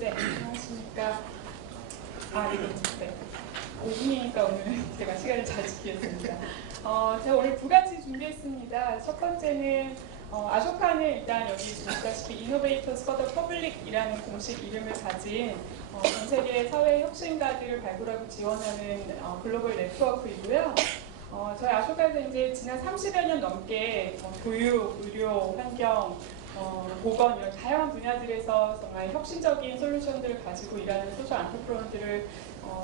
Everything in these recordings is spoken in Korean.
네, 안녕하십니까. 네. 5분이니까 오늘 제가 시간을 잘 지키겠습니다. 제가 오늘 두 가지 준비했습니다. 첫 번째는 아쇼카는 일단 여기 보시다시피 Innovators for the Public이라는 공식 이름을 가진 전 세계 사회 혁신가들을 발굴하고 지원하는 글로벌 네트워크이고요. 저희 아쇼카에서 이제 지난 30여 년 넘게 교육, 의료, 환경, 보건 이런 다양한 분야들에서 정말 혁신적인 솔루션들을 가지고 일하는 소셜 안터프로너들을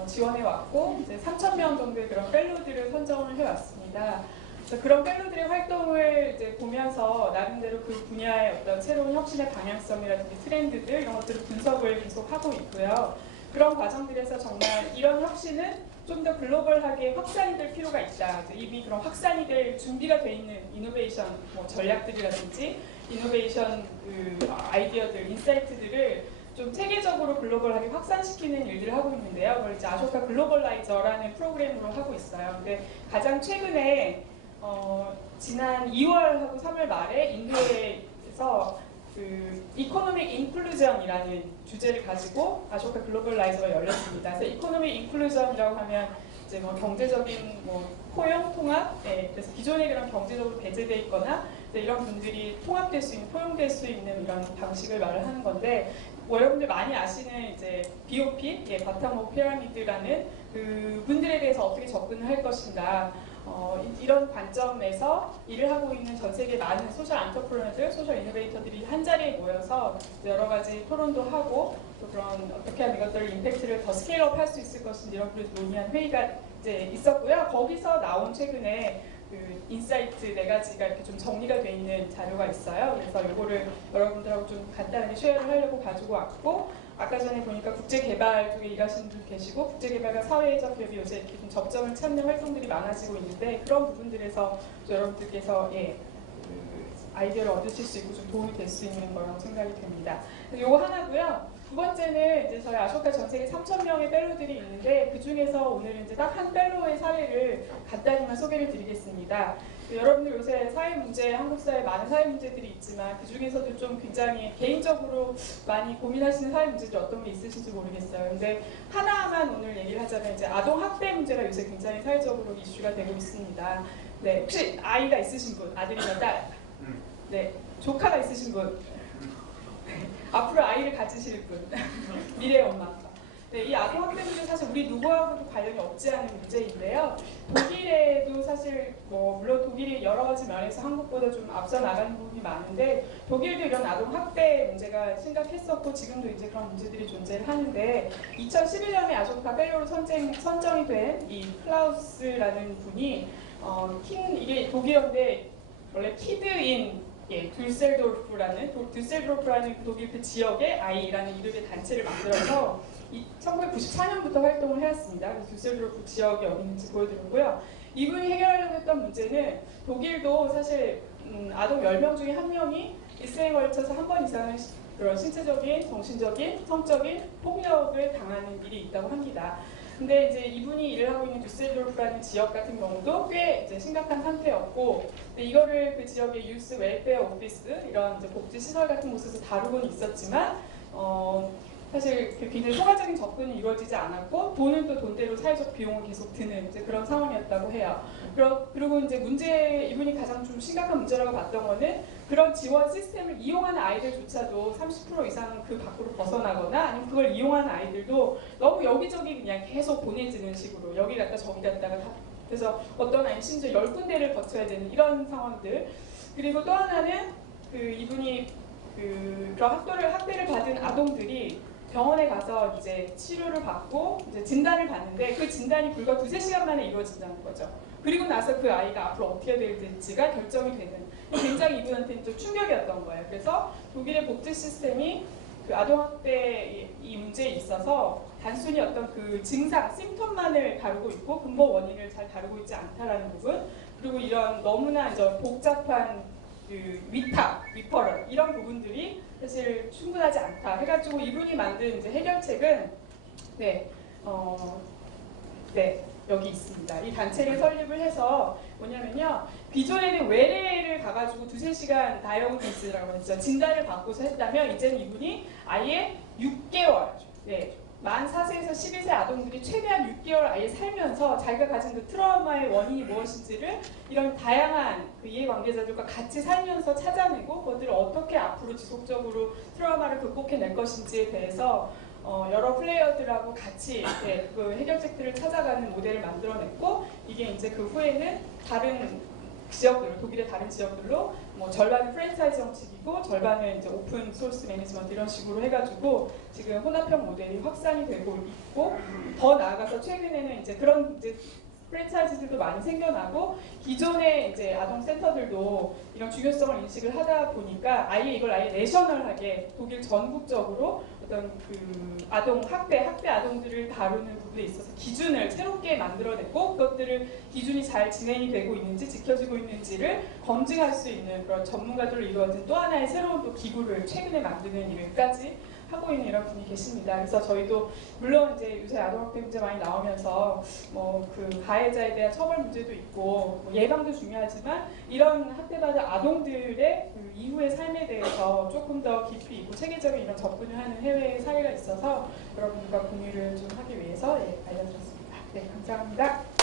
지원해 왔고 이제 3,000명 정도의 그런 펠로들을 선정을 해왔습니다. 그래서 그런 펠로들의 활동을 이제 보면서 나름대로 그 분야의 어떤 새로운 혁신의 방향성이라든지 트렌드들 이런 것들을 분석을 계속 하고 있고요. 그런 과정들에서 정말 이런 혁신은 좀 더 글로벌하게 확산이 될 필요가 있다. 이미 그런 확산이 될 준비가 돼 있는 이노베이션 전략들이라든지 이노베이션 아이디어들, 인사이트들을 좀 체계적으로 글로벌하게 확산시키는 일들을 하고 있는데요. 그걸 이제 아쇼카 글로벌라이저라는 프로그램으로 하고 있어요. 근데 가장 최근에 지난 2월하고 3월 말에 인도에서 이코노믹 인클루전이라는 주제를 가지고 아쇼카 글로벌라이저가 열렸습니다. 그래서 이코노믹 인클루전이라고 하면 이제 경제적인 포용, 통합, 그래서 기존에 그런 경제적으로 배제돼 있거나 이런 분들이 통합될 수 있는, 포용될 수 있는 이런 방식을 말을 하는 건데, 여러분들 많이 아시는 이제 BOP, 바타모 피라미드라는 그 분들에 대해서 어떻게 접근을 할 것인가. 이런 관점에서 일을 하고 있는 전 세계 많은 소셜 안터프로너들, 소셜 이노베이터들이 한 자리에 모여서 여러 가지 토론도 하고 또 그런 어떻게 하면 이것들을 임팩트를 더 스케일업 할 수 있을 것인지 이런 걸 논의한 회의가 이제 있었고요. 거기서 나온 최근에 인사이트 4가지가 이렇게 좀 정리가 돼 있는 자료가 있어요. 그래서 이거를 여러분들하고 좀 간단하게 쉐어를 하려고 가지고 왔고, 아까 전에 보니까 국제개발 쪽에 일하시는 분 계시고 국제개발과 사회적 기업이 요새 이렇게 좀 접점을 찾는 활동들이 많아지고 있는데, 그런 부분들에서 여러분들께서 아이디어를 얻으실 수 있고 좀 도움이 될 수 있는 거라고 생각이 됩니다. 요거 하나고요. 두 번째는 이제 저희 아쇼카 전 세계 3,000명의 펠로들이 있는데, 그 중에서 오늘은 이제 딱 한 펠로의 사례를 간단히만 소개를 드리겠습니다. 여러분들 요새 사회 문제, 한국 사회에 많은 사회 문제들이 있지만 그 중에서도 좀 굉장히 개인적으로 많이 고민하시는 사회 문제들이 어떤 게 있으신지 모르겠어요. 근데 하나만 오늘 얘기를 하자면 이제 아동 학대 문제가 요새 굉장히 사회적으로 이슈가 되고 있습니다. 네, 혹시 아이가 있으신 분, 아들이나 딸? 네, 조카가 있으신 분? 앞으로 아이를 가지실 분, 미래의 엄마 아빠. 네, 이 아동학대 문제 사실 우리 누구하고도 관련이 없지 않은 문제인데요. 독일에도 사실 물론 독일이 여러 가지 면에서 한국보다 좀 앞서 나가는 부분이 많은데, 독일도 이런 아동학대 문제가 심각했었고 지금도 이제 그런 문제들이 존재를 하는데, 2011년에 아쇼카 펠로로 선정이 된 이 클라우스라는 분이 이게 독일어인데 원래 키드인 düsseldorf라는 독일 그 지역의 아이라는 이름의 단체를 만들어서 1994년부터 활동을 해왔습니다. 그래서 düsseldorf 지역이 어디 있는지 보여드렸고요. 이분이 해결하려고 했던 문제는, 독일도 사실 아동 10명 중에 1명이 일생에 걸쳐서 한 번 이상은 그런 신체적인, 정신적인, 성적인 폭력을 당하는 일이 있다고 합니다. 근데 이제 이분이 일을 하고 있는 düsseldorf라는 지역 같은 경우도 꽤 이제 심각한 상태였고, 근데 이거를 그 지역의 유스 웰페어 오피스, 이런 이제 복지 시설 같은 곳에서 다루고는 있었지만, 사실 굉장히 소가적인 접근이 이루어지지 않았고, 돈은 또 돈대로 사회적 비용을 계속 드는 이제 그런 상황이었다고 해요. 그리고 이제 이분이 가장 좀 심각한 문제라고 봤던 거는, 그런 지원 시스템을 이용하는 아이들조차도 30% 이상 그 밖으로 벗어나거나, 아니면 그걸 이용하는 아이들도 너무 여기저기 그냥 계속 보내지는 식으로 여기 갔다 저기 갔다가 그래서 어떤 아이는 심지어 10군데를 거쳐야 되는 이런 상황들. 그리고 또 하나는 이분이 그런 학대를 받은 아동들이 병원에 가서 이제 치료를 받고 이제 진단을 받는데, 그 진단이 불과 2~3시간 만에 이루어진다는 거죠. 그리고 나서 그 아이가 앞으로 어떻게 해야 될지가 결정이 되는, 굉장히 이분한테는 좀 충격이었던 거예요. 그래서 독일의 복지 시스템이 그 아동학대 이 문제에 있어서 단순히 어떤 그 증상, 심텀만을 다루고 있고 근본 원인을 잘 다루고 있지 않다라는 부분, 그리고 이런 너무나 이제 복잡한 위탁, 리퍼럴 이런 부분들이 사실 충분하지 않다 해가지고 이분이 만든 이제 해결책은 여기 있습니다. 이 단체를 설립을 해서 뭐냐면요. 기존에는 외래를 가가지고 2~3시간 다이어그노시스라고 했죠. 진단을 받고서 했다면 이제는 이분이 아예 6개월, 만 4세에서 12세 아동들이 최대한 6개월 아예 살면서 자기가 가진 그 트라우마의 원인이 무엇인지를 이런 다양한 그 이해관계자들과 같이 살면서 찾아내고 그것들을 어떻게 앞으로 지속적으로 트라우마를 극복해낼 것인지에 대해서 여러 플레이어들하고 같이 그 해결책들을 찾아가는 모델을 만들어냈고 이게 이제 그 후에는 다른 지역들, 독일의 다른 지역들로 뭐 절반은 프랜차이즈 형식이고 절반은 이제 오픈 소스 매니지먼트 이런 식으로 해가지고 지금 혼합형 모델이 확산이 되고 있고 더 나아가서 최근에는 이제 그런 이제 프랜차이즈들도 많이 생겨나고 기존의 이제 아동 센터들도 이런 중요성을 인식을 하다 보니까 이걸 아예 내셔널하게 독일 전국적으로 어떤 그 아동 학대 아동들을 다루는 부분에 있어서 기준을 새롭게 만들어내고 그것들을 기준이 잘 진행이 되고 있는지 지켜지고 있는지를 검증할 수 있는 그런 전문가들로 이루어진 또 하나의 새로운 또 기구를 최근에 만드는 일까지 하고 있는 이런 분이 계십니다. 그래서 저희도 물론 이제 요새 아동학대 문제 많이 나오면서 뭐 그 가해자에 대한 처벌 문제도 있고 뭐 예방도 중요하지만 이런 학대받은 아동들의 그 이후의 삶에 대해서 조금 더 깊이 있고 체계적인 이런 접근을 하는 해외 사례가 있어서 여러분과 공유를 좀 하기 위해서 알려드렸습니다. 네, 감사합니다.